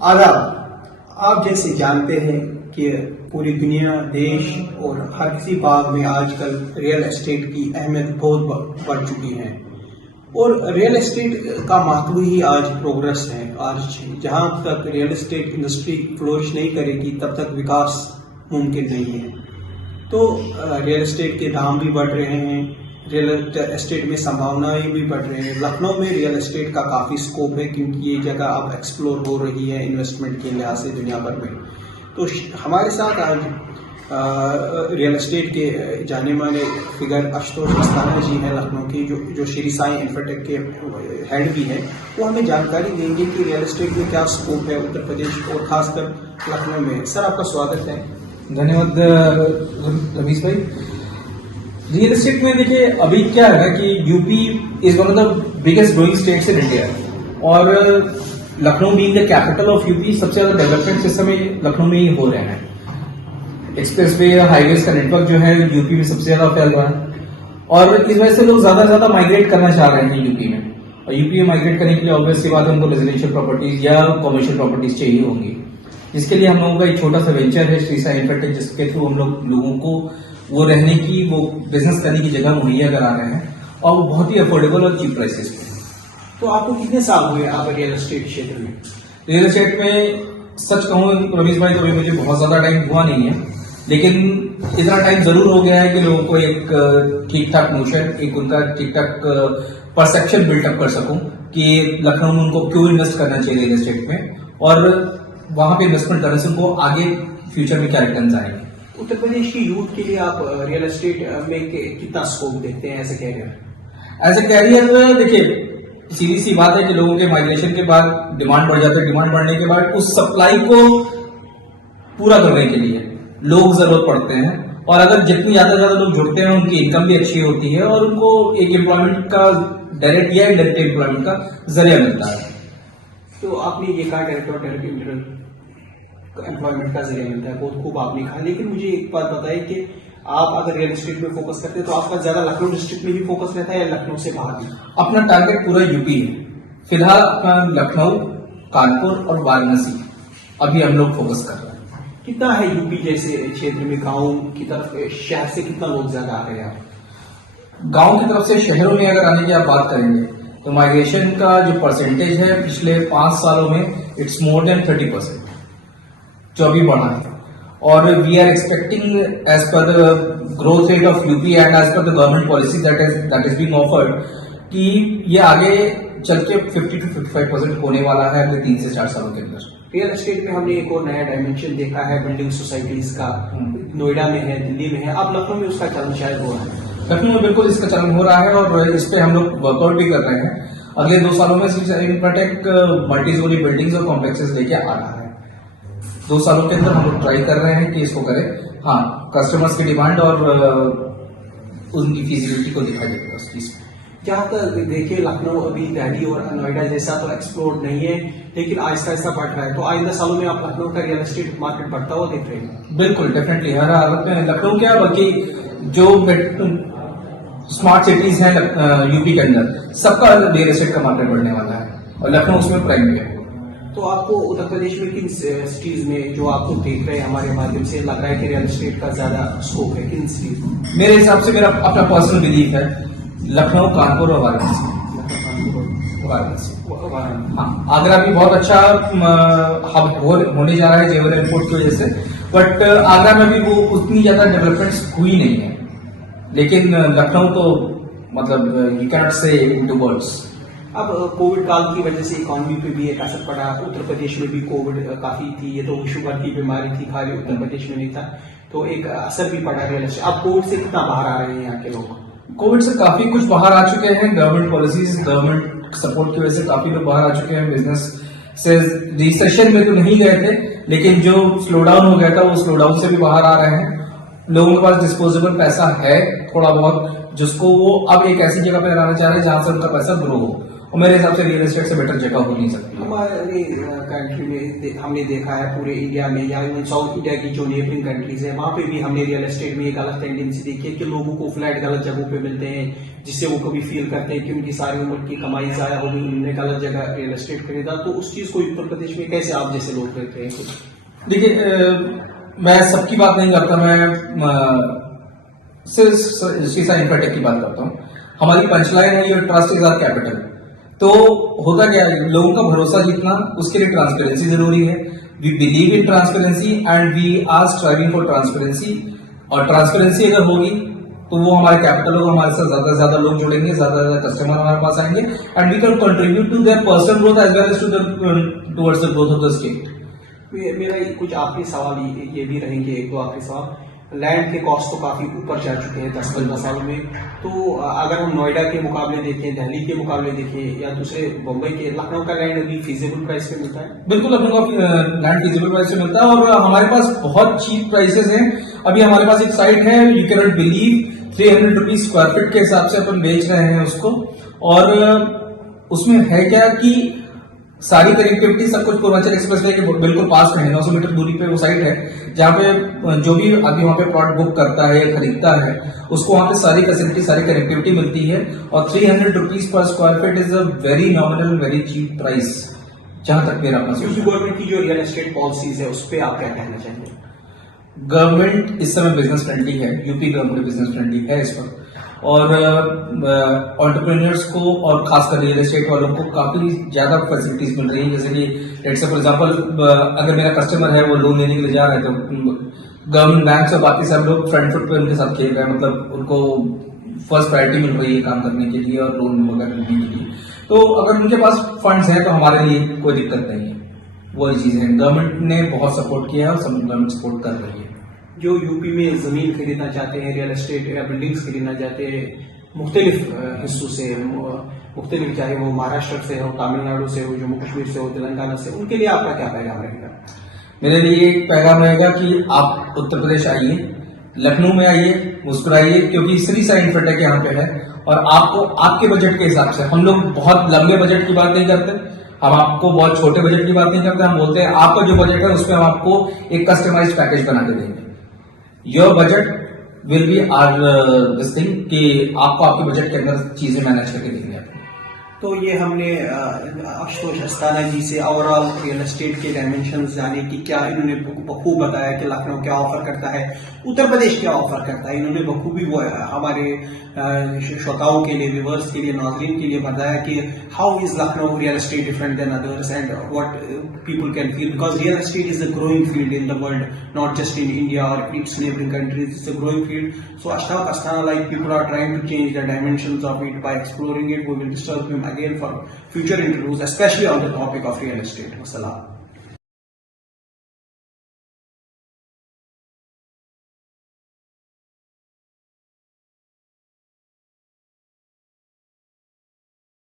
आदाब। आप जैसे जानते हैं कि पूरी दुनिया, देश और हर किसी भाग में आजकल रियल एस्टेट की अहमियत बहुत बढ़ चुकी है और रियल एस्टेट का महत्व ही आज प्रोग्रेस है। आज जहां तक रियल एस्टेट इंडस्ट्री फ्लोरिश नहीं करेगी तब तक विकास मुमकिन नहीं है। तो रियल एस्टेट के दाम भी बढ़ रहे हैं, रियल एस्टेट में संभावनाएं भी बढ़ रही हैं। लखनऊ में रियल एस्टेट का काफ़ी स्कोप है क्योंकि ये जगह अब एक्सप्लोर हो रही है इन्वेस्टमेंट के लिहाज से दुनिया भर में। तो हमारे साथ आज रियल एस्टेट के जाने माने फिगर आशुतोष अस्थाना जी हैं लखनऊ की, जो श्री साई इंफ्राटेक के हेड भी हैं। वो हमें जानकारी देंगे कि रियल एस्टेट में क्या स्कोप है उत्तर प्रदेश और खासकर लखनऊ में। सर, आपका स्वागत है। धन्यवाद रमेश भाई। रियल एस्टेट में देखिए अभी क्या है ना कि UP is one of the biggest growing states in India और Lucknow being the capital of UP सबसे ज्यादा डेवलपमेंट इस समय लखनऊ में ही हो रहे हैं। एक्सप्रेसवे हाईवेज का नेटवर्क जो है यूपी में सबसे ज्यादा फैल रहा है और इस वजह से लोग ज्यादा से ज्यादा माइग्रेट करना चाह रहे हैं यूपी में। और यूपी में माइग्रेट करने के लिए ऑब्वियस सी बात है उनको रेजिडेंशियल प्रॉपर्टीज या कॉमर्शियल प्रॉपर्टीज चाहिए होंगी, जिसके लिए हम लोगों का एक छोटा सा वेंचर है श्री साई इंफ्राटेक, जिसके थ्रू हम लोगों को वो रहने की, वो बिजनेस करने की जगह मुहैया करा रहे हैं और वो बहुत ही अफोर्डेबल और चीप प्राइसेस पे। तो आपको कितने साल हुए आप रियल एस्टेट क्षेत्र में? रियल एस्टेट में सच कहूँ रमेश भाई तो मुझे बहुत ज्यादा टाइम हुआ नहीं है, लेकिन इतना टाइम जरूर हो गया है कि लोगों को एक ठीक ठाक नोशन, एक उनका ठीक ठाक परसेप्शन बिल्टअप कर सकूं कि लखनऊ में उनको क्यों इन्वेस्ट करना चाहिए रियल एस्टेट में और वहां पे इन्वेस्टमेंट करने से उनको आगे फ्यूचर में क्या रिटर्न आएंगे। उत्तर प्रदेश की यूथ के लिए आप रियल एस्टेट में कितना स्कोप देखते हैं as a career? As a career देखिए सीधी सी बात है कि लोगों के माइग्रेशन के बाद डिमांड बढ़ जाता है। डिमांड बढ़ने के बाद उस सप्लाई को पूरा करने के लिए लोग जरूरत पड़ते हैं और अगर जितनी ज्यादा लोग जुड़ते हैं उनकी इनकम भी अच्छी होती है और उनको एक एम्प्लॉयमेंट का डायरेक्ट या इनडायरेक्ट एम्प्लॉयमेंट का जरिया मिलता है। तो आपने ये कहा डायरेक्ट एम्प्लॉयमेंट का जरिया मिलता है, बहुत खूब आपने कहा। लेकिन मुझे एक बात बताइए कि आप अगर रियल एस्टेट में फोकस करते हैं तो आपका ज्यादा लखनऊ डिस्ट्रिक्ट में ही फोकस रहता है या लखनऊ से बाहर भी? अपना टारगेट पूरा यूपी है फिलहाल। अपना लखनऊ, कानपुर और वाराणसी अभी हम लोग फोकस कर रहे हैं। कितना है यूपी जैसे क्षेत्र में गांव की तरफ, शहर से कितना लोग ज्यादा आ रहे हैं? गांव की तरफ से शहरों में अगर आने की आप बात करेंगे तो माइग्रेशन का जो परसेंटेज है पिछले 5 सालों में इट्स मोर देन 30% जो अभी बढ़ा है। और we are expecting as per the growth rate of UP and as per the government policy that is being offered कि ये आगे चल के 50 to 55% होने वाला है अगले 3 से 4 सालों के अंदर। रियल एस्टेट में हमने एक और नया डायमेंशन देखा है बिल्डिंग सोसाइटीज का, नोएडा में है, दिल्ली में है, अब लखनऊ में उसका चलन शायद हो रहा है। लखनऊ में बिल्कुल इसका चलन हो रहा है और इस पे हम लोग वर्कआउट भी कर रहे हैं। अगले 2 सालों में इंफ्राटेक मल्टी जोनी बिल्डिंग्स और कॉम्प्लेक्सेस लेके आ रहा है। 2 सालों के अंदर हम लोग ट्राई कर रहे हैं कि इसको करें। हाँ, कस्टमर्स की डिमांड और उनकी फिजिबिलिटी को दिखाई देगा उस चीज में। जहां तक देखिए लखनऊ अभी दिल्ली और नोएडा जैसा तो एक्सप्लोर नहीं है, लेकिन आहिस्ता आहिस्ता बढ़ रहा है। तो आइंदा सालों में आप लखनऊ का रियल एस्टेट मार्केट बढ़ता हुआ देख रहे हैं? बिल्कुल, डेफिनेटली हर हालत में लखनऊ क्या बल्कि जो स्मार्ट सिटीज हैं यूपी के अंदर सबका रियल एस्टेट का मार्केट बढ़ने वाला है और लखनऊ उसमें प्राइम है। तो आपको उत्तर प्रदेश में किन सिटीज में जो आपको देख रहे हैं हमारे माध्यम से लग रहा है कि रियल एस्टेट का ज्यादा स्कोप है? किन सिटीज? मेरे हिसाब से मेरा अपना पर्सनल बिलीफ है लखनऊ, कानपुर और वाराणसी। हाँ, आगरा भी बहुत अच्छा हब होने जा रहा है जेवर एयरपोर्ट की वजह से, बट आगरा में भी वो उतनी ज्यादा डेवलपमेंट हुई नहीं है। लेकिन लखनऊ तो मतलब you cannot say into words. अब कोविड काल की वजह से इकोनॉमी पे भी एक असर पड़ा। उत्तर प्रदेश में भी कोविड काफी थी, ये तो शुगर की बीमारी थी, खाली उत्तर प्रदेश में नहीं था, तो एक असर भी पड़ा रियल एस्टेट। अब कोविड से कितना बाहर आ रहे हैं यहाँ के लोग? कोविड से काफी कुछ बाहर आ चुके हैं। गवर्नमेंट पॉलिसीज, गवर्नमेंट सपोर्ट की वजह से काफी लोग बाहर आ चुके हैं। बिजनेस से रिसेशन में तो नहीं गए थे, लेकिन जो स्लो डाउन हो गया था वो स्लो डाउन से भी बाहर आ रहे हैं। लोगों के पास डिस्पोजेबल पैसा है थोड़ा बहुत, जिसको वो अब एक ऐसी जगह पे लगाना चाह रहे हैं जहां से उनका पैसा ग्रो हो और मेरे हिसाब से रियल एस्टेट से बेटर जगह हो नहीं सकती। हमारे कंट्री में हमने देखा है, पूरे इंडिया में या साउथ इंडिया की जो नेबरिंग कंट्रीज है वहां पे भी हमने रियल एस्टेट में एक अलग टेंडेंसी देखी है कि लोगों को फ्लैट गलत जगहों पे मिलते हैं, जिससे वो कभी फील करते हैं कि उनकी सारी उम्र की कमाई जाया हो गई, उन्होंने गलत जगह रियल एस्टेट खरीदा। तो उस चीज को उत्तर प्रदेश में कैसे आप जैसे लोग करते हैं? देखिए मैं सबकी बात नहीं करता, मैं सिर्फ शीशा इंफ्राटेक की बात करता हूँ। हमारी पंचलाइन है your trust is our capital. तो होता क्या है, लोगों का भरोसा जीतना, उसके लिए ट्रांसपेरेंसी जरूरी है। We believe in transparency and we are striving for transparency. और ट्रांसपेरेंसी अगर होगी तो वो हमारे कैपिटल होगा, हमारे साथ ज्यादा से ज्यादा लोग जुड़ेंगे, ज्यादा से ज्यादा कस्टमर हमारे पास आएंगे and we can contribute to their personal growth as well as towards the growth of the state. मेरा कुछ आखिरी सवाल ये भी रहेंगे, एक दो आखिरी सवाल। लैंड के कॉस्ट तो काफी ऊपर जा चुके हैं 10-15 सालों में, तो अगर हम नोएडा के मुकाबले देखें, दिल्ली के मुकाबले देखें या दूसरे बम्बई के, लखनऊ का लैंड अभी फीजेबल प्राइस पे मिलता है? बिल्कुल लखनऊ का लैंड फीजेबल प्राइस पे मिलता है और हमारे पास बहुत चीप प्राइसेस हैं। अभी हमारे पास एक साइट है, you can not believe, 300 rupees square feet के हिसाब से अपन बेच रहे हैं उसको। और उसमें है क्या कि सारी कनेक्टिविटी सब कुछ पूर्वांचल एक्सप्रेसवे के बिल्कुल पास में है, 900 मीटर दूरी पे वो साइट है, जहाँ पे जो भी अभी वहाँ पे प्लॉट बुक करता है, खरीदता है, उसको वहाँ पे सारी फैसिलिटी, सारी कनेक्टिविटी मिलती है। और 300 rupees per square feet is a very nominal, very cheap price, जहां तक मेरा अपना। गवर्नमेंट की जो रियल एस्टेट पॉलिसीज है उस पर आप क्या कहना चाहेंगे? गवर्नमेंट इस समय बिजनेस फ्रेंडली है, यूपी गवर्नमेंट बिजनेस फ्रेंडली है इस वक्त, और एंटरप्रेन्योर्स को और खासकर रियल एस्टेट वालों को काफी ज्यादा फैसिलिटीज मिल रही है। जैसे कि लेट्स से फॉर एग्जांपल, अगर मेरा कस्टमर है वो लोन लेने के लिए जा रहा है तो गवर्नमेंट बैंक और बाकी सब लोग फ्रंट फुट पे उनके साथ खेल रहे हैं, मतलब उनको फर्स्ट प्रायोरिटी मिल रही है काम करने के लिए और लोन वगैरह लेने के लिए। तो अगर उनके पास फंड्स हैं तो हमारे लिए कोई दिक्कत नहीं है। वही चीज है, गवर्नमेंट ने बहुत सपोर्ट किया है और गवर्नमेंट सपोर्ट कर रही है। जो यूपी में जमीन खरीदना चाहते हैं, रियल एस्टेट या बिल्डिंग्स खरीदना चाहते हैं मुख्तलिफ हिस्सों से, मुख्तलिफ, चाहे वो महाराष्ट्र से हो, तमिलनाडु से हो, जम्मू कश्मीर से हो, तेलंगाना से, उनके लिए आपका क्या पैगाम रहेगा? मेरे लिए एक पैगाम रहेगा कि आप उत्तर प्रदेश आइए, लखनऊ में आइए, मुस्कुराइए, क्योंकि श्री साई इंफ्राटेक यहाँ पे है और आपको आपके बजट के हिसाब से, हम लोग बहुत लंबे बजट की बात नहीं करते, हम आपको बहुत छोटे बजट की बात नहीं करते, हम बोलते हैं आपका जो बजट है उसमें हम आपको एक कस्टमाइज्ड पैकेज बना के देंगे। Your budget will be are this thing, कि आपको आपके बजट के अंदर चीजें मैनेज करके देंगे। तो ये हमने आशुतोष अस्थाना जी से ओवरऑल रियल एस्टेट के डायमेंशंस जाने की, क्या इन्होंने बखूब बताया कि लखनऊ क्या ऑफर करता है, उत्तर प्रदेश क्या ऑफर करता है, इन्होंने बखूबी वो हमारे श्रोताओं के लिए, व्यूअर्स के लिए, नाज़रीन के लिए बताया कि how is Lucknow real estate different than others and what people can feel, because real estate is a growing field in the world, not just in India और it's neighbouring countries, it's a growing field. So Ashtaq Asthana, like people are trying to change the dimensions of it by exploring it. We will disturb him again for future interviews, especially on the topic of real estate. Wassalam.